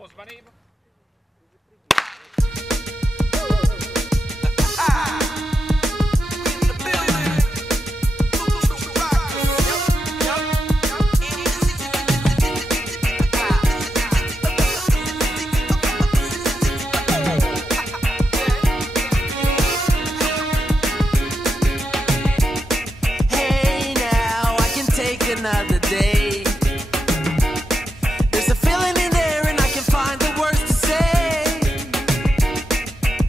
Uzmanību! Another day. There's a feeling in there and I can find the words to say.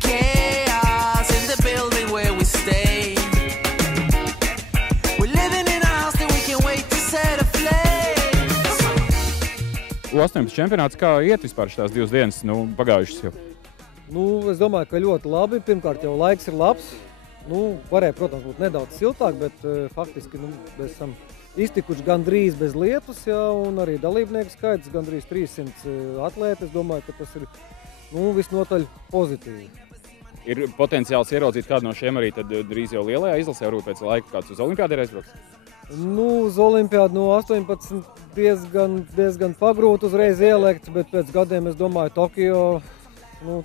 Chaos in the building where we stay. We're living in a house that we can wait to set aflame. U18 čempionāts, kā iet vispār šitās 2 dienas, pagājušas jau? Es domāju, ka ļoti labi. Pirmkārt jau laiks ir labs. Varēja, protams, būt nedaudz siltāk, bet faktiski mēs esam iztikuši gandrīz bez lietus, un arī dalībnieku skaits gandrīz 300 atlēti. Es domāju, ka tas ir visnotaļ pozitīvi. Ir potenciāls ieraudzīt kādu no šiem arī tad drīz jau lielajā izlasē, varbūt pēc laika kāds uz olimpiādu ir aizbrauks? Uz olimpiādu 18 diezgan pagrūti uzreiz ielikt, bet pēc gadiem, es domāju, Tokio,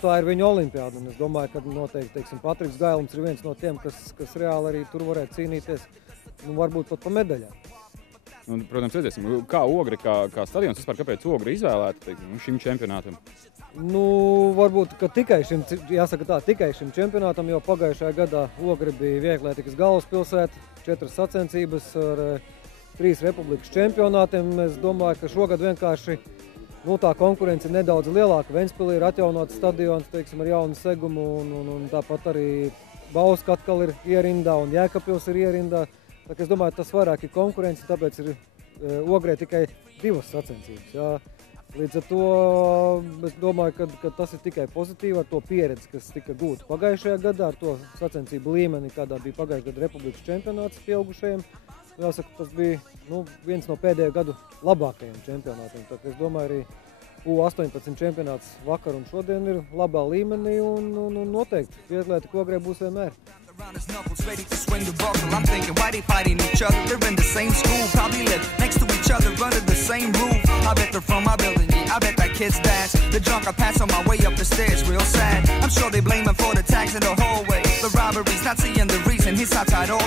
tā ir viņa olimpiāda. Un es domāju, ka noteikti, teiksim, Patriks Gailums ir viens no tiem, kas reāli arī tur varētu cīnīties, varbūt pat pa medaļām. Protams, redzēsim, kā Ogre, kā stadions, vispār kāpēc Ogre izvēlēta šim čempionātam? Varbūt, ka tikai šim čempionātam, jo pagājušajā gadā Ogre bija vieglētikas galvaspilsēta, 4 sacensības ar 3 republikas čempionātiem. Es domāju, ka šogad vienkārši tā konkurence ir nedaudz lielāka. Ventspilī ir atjaunots stadions, teiksim, ar jaunu segumu, un tāpat arī Bauska atkal ir ierindā un Jēkabpils ir ierindā. Es domāju, tas vairāk ir konkurence, tāpēc ir Ogrē tikai 2 sacensības. Jā. Līdz ar to es domāju, ka tas ir tikai pozitīvi ar to pieredzi, kas tika gūta pagājušajā gadā, ar to sacensību līmeni, kādā bija pagājušajā gada republikas čempionāts pieaugušajiem. Jāsaka, tas bija viens no pēdējo gadu labākajiem čempionātiem. Tā, es domāju, arī U18 čempionāts vakar un šodien ir labā līmenī un noteikti Vieglētika Ogrē būs vienmēr. Around his knuckles, ready to swing the buckle. I'm thinking, why they fighting each other? They're in the same school, probably live next to each other, under the same roof. I bet they're from my building, yeah, I bet that kid's dad's the drunk I pass on my way up the stairs, real sad. I'm sure they blame him for the tags in the hallway. The robberies, not seeing the reason, he's outside all